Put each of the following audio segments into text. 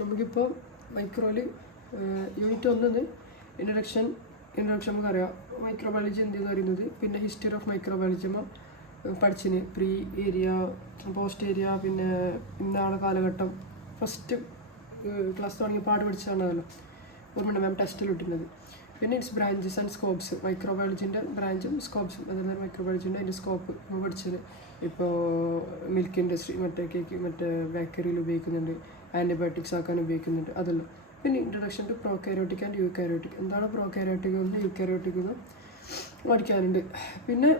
നമുക്കിപ്പോൾ മൈക്രോയിൽ unit 1 introduction നമുക്കറിയാം മൈക്രോബയോളജി എന്തെന്ന് പറയുന്നത്. പിന്നെ ഹിസ്റ്ററി ഓഫ് മൈക്രോബയോളജി പഠിച്ചിന് പ്രീ ഏരിയ, പോസ്റ്റ് ഏരിയ, പിന്നെ ഇന്നാണ് കാലഘട്ടം. ഫസ്റ്റ് ക്ലാസ് തുടങ്ങിയ പാട് പഠിച്ചാണല്ലോ ഓർമ്മയുണ്ട് മാം ടെസ്റ്റിൽ ഇട്ടുന്നത്. പിന്നെ ഇറ്റ്സ് ബ്രാഞ്ചസ് ആൻഡ് സ്കോപ്സ്, മൈക്രോബയോളജിൻ്റെ ബ്രാഞ്ചും സ്കോപ്സും, അതുപോലെ മൈക്രോബയോളജിൻ്റെ അതിൻ്റെ സ്കോപ്പ് നമ്മൾ പഠിച്ചത്. ഇപ്പോൾ മിൽക്ക് ഇൻഡസ്ട്രി, കേക്ക് ബേക്കറിയിൽ ഉപയോഗിക്കുന്നുണ്ട്, ആൻറ്റിബയോട്ടിക്സ് ആക്കാൻ ഉപയോഗിക്കുന്നുണ്ട്, അതെല്ലാം. പിന്നെ introduction to prokaryotic and eukaryotic, എന്താണ് പ്രോകാരിയോട്ടിക് എന്നും യൂകാരിയോട്ടിക് എന്നും പഠിക്കാനുണ്ട്. പിന്നെ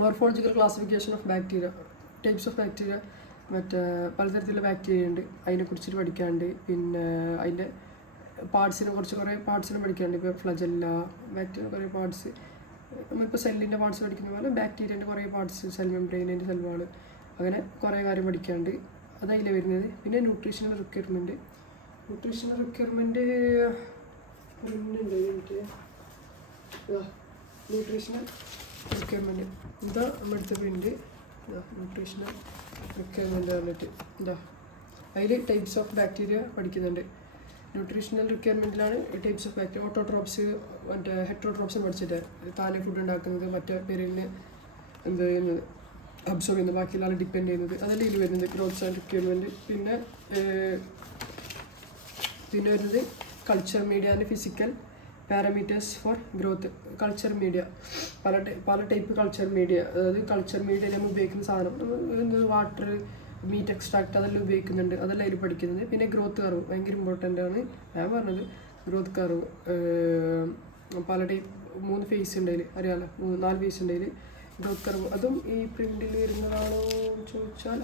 morphological classification of bacteria, types of bacteria, പലതരത്തിലുള്ള ബാക്ടീരിയ ഉണ്ട്, അതിനെക്കുറിച്ചിട്ട് പഠിക്കാനുണ്ട്. പിന്നെ അതിൻ്റെ കുറേ പാർട്സിനും പഠിക്കാനുണ്ട്. ഇപ്പോൾ ഫ്ലജല്ല ബാക്ടീരിയ കുറേ പാർട്സ്, നമ്മളിപ്പോൾ സെല്ലിൻ്റെ പാർട്സ് പഠിക്കുന്ന പോലെ ബാക്ടീരിയൻ്റെ കുറേ പാർട്സ്, സെൽ മെംബ്രെയിൻ, അതിൻ്റെ സെൽ വാൾ, അങ്ങനെ കുറേ കാര്യം പഠിക്കാനുണ്ട്. അതതിൽ വരുന്നത്. പിന്നെ ന്യൂട്രീഷണൽ റിക്വയർമെൻറ്റ് പിന്നുണ്ട് എനിക്ക് ന്യൂട്രീഷണൽ റിക്വയർമെൻറ്റ് എന്താ നമ്മുടെ പ്രിൻ്റ് ന്യൂട്രീഷണൽ റിക്വയർമെൻറ്റ് പറഞ്ഞിട്ട് അതിൽ ടൈപ്സ് ഓഫ് ബാക്ടീരിയ പഠിക്കുന്നുണ്ട്. ന്യൂട്രീഷണൽ റിക്വയർമെൻറ്റിലാണ് types of bacteria. Autotrophs, heterotrophs പഠിച്ചിട്ട് താനെ ഫുഡ് ഉണ്ടാക്കുന്നത്, മറ്റേ പേരിൽ എന്ത് ചെയ്യുന്നത് അബ്സോർബ് ചെയ്യുന്നത്, ബാക്കിയുള്ള ആൾ ഡിപ്പെൻഡ് ചെയ്യുന്നത്, അതെല്ലാം ഇതിൽ വരുന്നത് ഗ്രോത്ത്സ് ആൻഡ് റിക്വയർമെൻറ്റ്. പിന്നെ വരുന്നത് culture media and physical parameters for growth. Culture media പല ടൈപ്പ് കൾച്ചർ മീഡിയ, അതായത് കൾച്ചർ മീഡിയയിൽ നമ്മൾ ഉപയോഗിക്കുന്ന സാധനം വാട്ടർ, മീറ്റ് എക്സ്ട്രാക്ട്, അതെല്ലാം ഉപയോഗിക്കുന്നുണ്ട്, അതെല്ലാം അതിൽ പഠിക്കുന്നത്. പിന്നെ ഗ്രോത്ത് കർവ് ഭയങ്കര ഇമ്പോർട്ടൻ്റ് ആണ്. ഞാൻ പറഞ്ഞത് ഗ്രോത്ത് കർവ് പല ടൈപ്പ് 3 ഫേസ് ഉണ്ട് അതിൽ, അറിയാമല്ലോ 4 ഫേസ് ഉണ്ട് അതിൽ. ഗ്രോത്ത് കർവ് അതും ഈ പ്രിൻറ്റിൽ വരുന്നതാണോ ചോദിച്ചാൽ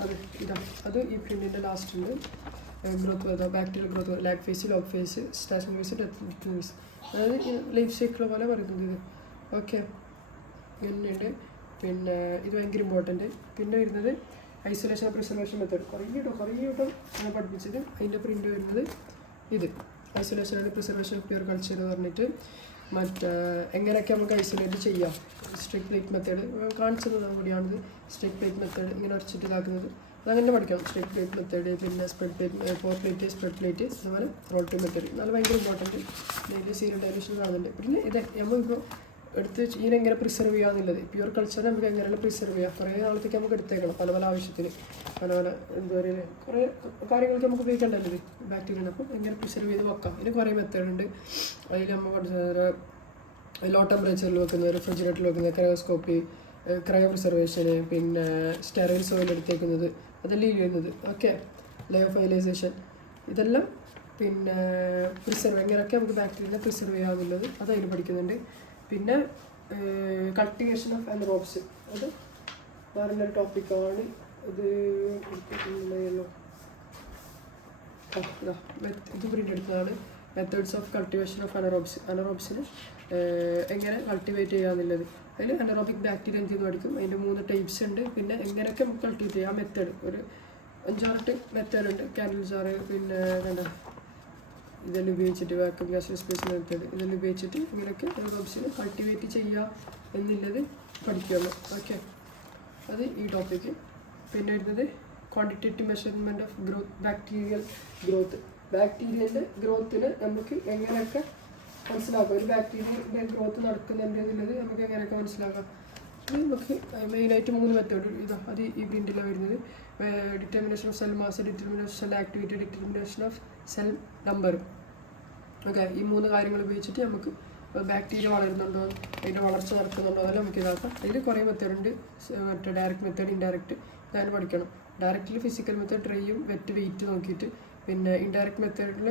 അത് ഈ പ്രിൻറ്റിൻ്റെ ലാസ്റ്റ് ഉണ്ട്. Growth bacterial growth, lag phase, log phase, starting phase, death phase, അതായത് ലൈഫ് സൈക്കിൾ പോലെ പറയുന്നത് ഇത്. ഓക്കെ, ഇങ്ങനെയുണ്ട്. പിന്നെ ഇത് ഭയങ്കര ഇമ്പോർട്ടൻറ്റ്. പിന്നെ വരുന്നത് ഐസൊലേഷൻ പ്രിസർവേഷൻ മെത്തേഡ്, കുറേ വട്ടം ഞാൻ പഠിപ്പിച്ചത്. അതിൻ്റെ പ്രിൻ്റ് വരുന്നത് ഇത് isolation and preservation of pure culture എന്ന് പറഞ്ഞിട്ട് എങ്ങനെയൊക്കെ നമുക്ക് ഐസൊലേറ്റ് ചെയ്യാം. സ്ട്രിക്ട് പ്ലേറ്റ് മെത്തേഡ് കാണിച്ചത് കൂടിയാണിത്. സ്ട്രിക്ട് പ്ലേറ്റ് മെത്തേഡ് ഇങ്ങനെ അടച്ചിട്ട് ഇതാക്കുന്നത്, അതങ്ങനെ പഠിക്കണം. സ്ട്രിക്ട് പ്ലേറ്റ് മെത്തേഡ്, പിന്നെ spread plate, 4 plate, spread plate, അതുപോലെ റോൾട്ട് മെത്തേഡ്, നല്ല ഭയങ്കര ഇമ്പോർട്ടൻറ്റ്. ഇതിൽ സീരിയൽ ഡൈലൂഷൻ കാണുന്നുണ്ട്. പിന്നെ ഇത് നമ്മളിപ്പോൾ എടുത്ത് ഇതിനെങ്ങനെ പ്രിസർവ് ചെയ്യാന്നുള്ളത്, പ്യൂർ കൾച്ചർ നമുക്ക് എങ്ങനെയാണ് പ്രിസർവ് ചെയ്യുക, കുറേ നാളത്തേക്ക് നമുക്ക് എടുത്തേക്കണം, പല ആവശ്യത്തിന്, പല എന്താ പറയുക, കുറേ കാര്യങ്ങൾക്ക് നമുക്ക് ഉപയോഗിക്കേണ്ടല്ലോ ഇത് ബാക്ടീരിയ. അപ്പം എങ്ങനെ പ്രിസർവ് ചെയ്ത് വെക്കാം, ഇതിന് കുറേ മെത്തേഡ് ഉണ്ട്. അതിൽ നമ്മൾ പഠിച്ചത് ലോ ടെമ്പറേച്ചറിൽ വെക്കുന്നത്, റെഫ്രിജറേറ്ററിൽ വെക്കുന്നത്, ക്രയോസ്കോപ്പി, ക്രയോ പ്രിസർവേഷന്, പിന്നെ സ്റ്റെറൈൽ സോയിൽ എടുത്തേക്കുന്നത്, അതെല്ലാം ഈ വരുന്നത്. ഓക്കെ, ലയോഫൈലൈസേഷൻ, ഇതെല്ലാം. പിന്നെ പ്രിസർവ് എങ്ങനെയൊക്കെ നമുക്ക് ബാക്ടീരിയ പ്രിസർവ് ചെയ്യാമെന്നുള്ളത് അതതിൽ പഠിക്കുന്നുണ്ട്. പിന്നെ കൾട്ടിവേഷൻ ഓഫ് അനറോബ്സ്, അത് വേറൊരു ടോപ്പിക്കാണ്. ഇത് ഇത് പ്രിൻ്റ് എടുത്തതാണ്. മെത്തേഡ്സ് ഓഫ് കൾട്ടിവേഷൻ ഓഫ് അനറോബ്സിന് എങ്ങനെ കൾട്ടിവേറ്റ് ചെയ്യാന്നുള്ളത്. അതിൽ അനറോബിക് ബാക്ടീരിയ എന്തെന്ന് പഠിക്കും. അതിൻ്റെ 3 ടൈപ്സ് ഉണ്ട്. പിന്നെ എങ്ങനെയൊക്കെ നമുക്ക് കൾട്ടിവേറ്റ് ചെയ്യാം, ആ മെത്തേഡ് ഒരു 5-6 മെത്തേഡ് ഉണ്ട്. ക്യാൻഡിൽ ജാറ്, പിന്നെ ഇതെല്ലാം ഉപയോഗിച്ചിട്ട് വാക്യൂം ഗ്യാസ് സ്പേസ് മെത്തേഡ്, ഇതെല്ലാം ഉപയോഗിച്ചിട്ട് ഇങ്ങനെയൊക്കെ അനറോബ്സിനെ കൾട്ടിവേറ്റ് ചെയ്യുക എന്നുള്ളത് പഠിക്കുകയുള്ളൂ. ഓക്കെ, അത് ഈ ടോപ്പിക്ക്. പിന്നെ വരുന്നത് quantitative measurement of bacterial growth. ബാക്ടീരിയൻ്റെ ഗ്രോത്തിന് നമുക്ക് എങ്ങനെയൊക്കെ മനസ്സിലാക്കാം, ഒരു ബാക്ടീരിയയുടെ ഗ്രോത്ത് നടക്കുന്നുണ്ട് എന്നുള്ളത് നമുക്ക് എങ്ങനെയൊക്കെ മനസ്സിലാക്കാം. ഇത് നമുക്ക് മെയിനായിട്ട് 3 മെത്തേഡ് അത് ഈ പ്രിൻ്റിലാണ് വരുന്നത്. Determination of cell mass, determination of cell activity, determination of cell number. Okay, ഈ 3 കാര്യങ്ങൾ ഉപയോഗിച്ചിട്ട് നമുക്ക് ബാക്ടീരിയ വളരുന്നുണ്ടോ, അതിൻ്റെ വളർച്ച നടക്കുന്നുണ്ടോ, അതെല്ലാം നമുക്ക് ഇതാക്കാം. അതിൽ കുറേ മെത്തേഡ് ഉണ്ട്. ഡയറക്റ്റ് മെത്തേഡ്, ഇൻഡയറക്റ്റ്, ഇതാണ് പഠിക്കണം. ഡയറക്റ്റിൽ ഫിസിക്കൽ മെത്തേഡ്, ഡ്രൈയും വെയിറ്റ് നോക്കിയിട്ട്. പിന്നെ ഇൻഡയറക്റ്റ് മെത്തേഡിൽ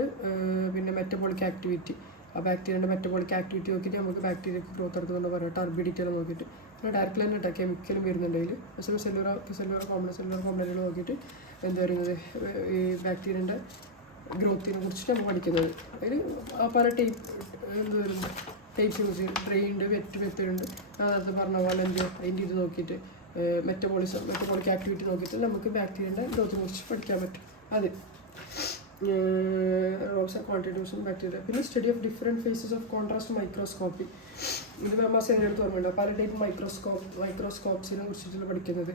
പിന്നെ മെറ്റബോളിക് ആക്ടിവിറ്റി, ആ ബാക്ടീരിയൻ്റെ മെറ്റബോളിക് ആക്ടിവിറ്റി നോക്കിയിട്ട് നമുക്ക് ബാക്ടീരിയക്ക് ഗ്രോത്ത് നടക്കുന്നുണ്ടോ പറയാം. ടർബിഡിറ്റി എല്ലാം നോക്കിയിട്ട്. പിന്നെ ഡയറക്റ്റിൽ തന്നെ കേട്ടോ കെമിക്കലും വരുന്നുണ്ട് അതിൽ. പക്ഷേ സെല്ലുലർ കോമ്പണൻറ്റുകൾ നോക്കിയിട്ട് എന്താ പറയുന്നത് ഈ ബാക്ടീരിയൻ്റെ ഗ്രോത്തിനെ കുറിച്ചിട്ട് നമ്മൾ പഠിക്കുന്നത്. അതിൽ പല എന്ത് വരുന്നത് ടൈപ്സ് യൂസ് ഡ്രൈ ഉണ്ട്, വെറ്റ് മെത്തേഡ് ഉണ്ട്. അത് പറഞ്ഞ പോലെ അതിൻ്റെ ഇത് നോക്കിയിട്ട് മെറ്റബോളിക് ആക്ടിവിറ്റി നോക്കിയിട്ട് നമുക്ക് ബാക്ടീരിയൻ്റെ ഗ്രോത്തിനെ കുറിച്ച് പഠിക്കാൻ പറ്റും. അത് ക്വാണ്ടിറ്റീവ്സും ബാക്ടീരിയ. പിന്നെ study of different phases of contrast microscopy. ഇത് മാസം എൻ്റെ അടുത്ത് ഓർമ്മയുണ്ടോ, പല ടൈപ്പ് മൈക്രോസ്കോപ്സിനെ കുറിച്ചിട്ടുള്ള പഠിക്കുന്നത്.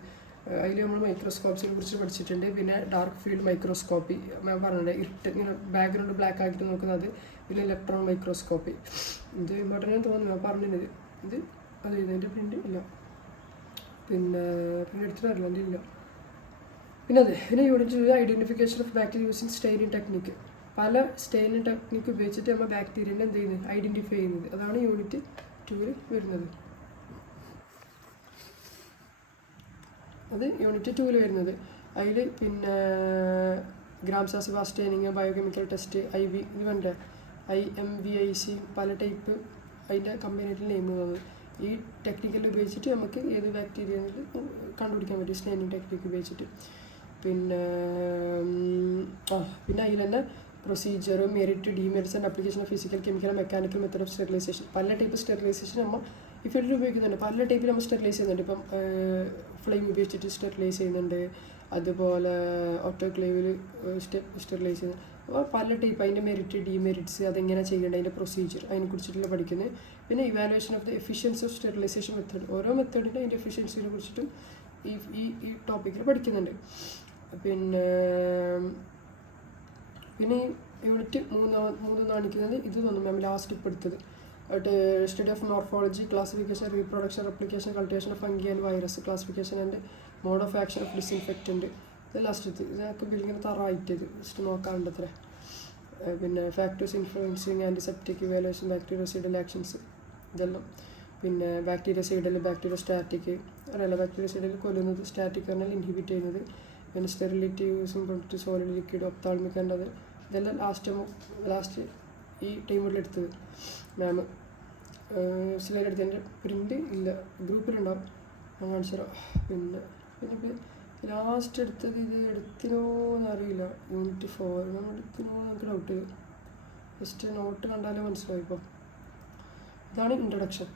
അതിൽ നമ്മൾ മൈക്രോസ്കോപ്സിനെ കുറിച്ച് പഠിച്ചിട്ടുണ്ട്. പിന്നെ ഡാർക്ക് ഫീൽഡ് മൈക്രോസ്കോപ്പി ഞാൻ പറഞ്ഞിട്ടുണ്ട്, ഇരുട്ട് ഇങ്ങനെ ബാക്ക്ഗ്രൗണ്ട് ബ്ലാക്ക് ആക്കിയിട്ട് നോക്കുന്നത്. പിന്നെ ഇലക്ട്രോൺ മൈക്രോസ്കോപ്പി ഇത് ഇമ്പോർട്ടൻ്റ് തോന്നുന്നു ഞാൻ പറഞ്ഞത്. ഇത് അത് ഇതിൻ്റെ പ്രിൻ്റ് ഇല്ല, പിന്നെ എടുത്തിട്ട് അറിയില്ല, എൻ്റെ ഇല്ല. പിന്നെ unit identification of bacteria using staining technique. പല സ്റ്റെയിനിങ് ടെക്നിക്ക് ഉപയോഗിച്ചിട്ട് നമ്മൾ ബാക്ടീരിയനെ എന്ത് ചെയ്യുന്നത്, ഐഡൻറ്റിഫൈ ചെയ്യുന്നത്. അതാണ് യൂണിറ്റ് 2 വരുന്നത്. അത് യൂണിറ്റ് 2 വരുന്നത്. അതിൽ പിന്നെ ഗ്രാംസാസിബ സ്റ്റെയിനിങ്, ബയോകെമിക്കൽ ടെസ്റ്റ്, IV ഇത് വേണ്ട IMVIC പല ടൈപ്പ് അതിൻ്റെ കമ്പനിയുടെ നെയിം തന്നത്. ഈ ടെക്നിക്കൽ ഉപയോഗിച്ചിട്ട് നമുക്ക് ഏത് ബാക്ടീരിയ കണ്ടുപിടിക്കാൻ പറ്റും, സ്റ്റെയിനിങ് ടെക്നിക്ക് ഉപയോഗിച്ചിട്ട്. പിന്നെ അതിൽ തന്നെ procedure, merit, demerits and application of physical, chemical, mechanical method of sterilization. പല ടൈപ്പ് സ്റ്റെറിലൈസേഷൻ നമ്മൾ ഈ ഫീൽഡിൽ ഉപയോഗിക്കുന്നുണ്ട്. പല ടൈപ്പിൽ നമ്മൾ സ്റ്റെറിലൈസ് ചെയ്യുന്നുണ്ട്. ഇപ്പം ഫ്ലെയിം ഉപയോഗിച്ചിട്ട് സ്റ്റെറിലൈസ് ചെയ്യുന്നുണ്ട്, അതുപോലെ ഓട്ടോക്ലേവിൽ സ്റ്റെറിലൈസ് ചെയ്യുന്നത്. അപ്പോൾ പല ടൈപ്പ് അതിൻ്റെ മെറിറ്റ്, ഡിമെറിറ്റ്സ്, അതെങ്ങനെ ചെയ്യേണ്ടത്, അതിൻ്റെ പ്രൊസീജിയർ, അതിനെക്കുറിച്ചിട്ടുള്ള പഠിക്കുന്നത്. പിന്നെ evaluation of the efficiency of sterilization method. ഓരോ മെത്തേഡിൻ്റെ അതിൻ്റെ എഫിഷ്യൻസിനെ കുറിച്ചിട്ടും ഈ ടോപ്പിക്കിൽ പഠിക്കുന്നുണ്ട്. പിന്നെ ഈ യൂണിറ്റ് 3 കാണിക്കുന്നത് ഇത് തോന്നും മാം ലാസ്റ്റ് ഇപ്പോൾ എടുത്തത്. Study of morphology, classification, reproduction, replication, cultivation of fungi and virus, classification and mode of action of disinfectant. ഇത് ലാസ്റ്റ് ഇതൊക്കെ ഇങ്ങനെ തറായിട്ടത് ജസ്റ്റ് നോക്കാണ്ടത്ര. പിന്നെ factors influencing antiseptic, evaluation, bactericidal actions ഇതെല്ലാം. പിന്നെ ബാക്ടീരിയസൈഡൽ, ബാക്ടീരിയോസ്റ്റാറ്റിക് അറിയാലോ, ബാക്ടീരിയസൈഡൽ കൊല്ലുന്നത്, സ്റ്റാറ്റിക് പറഞ്ഞാൽ ഇൻഹിബിറ്റ് ചെയ്യുന്നത്. പിന്നെ sterility, using product, solid, liquid, ophthalmic ഉണ്ടത്. ഇതെല്ലാം ലാസ്റ്റ് ഈ ടൈമിലെടുത്തത് മാം. സ്ലൈഡെടുത്തതിൻ്റെ പ്രിൻ്റ് ഇല്ല, ഗ്രൂപ്പിലുണ്ടാവും, ഞാൻ കാണിച്ചു തരാം. പിന്നെ ലാസ്റ്റ് എടുത്തത് ഇത് എടുത്തിനോ എന്നറിയില്ല, യൂണിറ്റ് 4 നമ്മൾ എടുക്കണോ എന്നൊക്കെ ഡൗട്ട്. ജസ്റ്റ് നോട്ട് കണ്ടാലേ മനസ്സിലായി. ഇപ്പോൾ ഇതാണ് ഇൻട്രൊഡക്ഷൻ.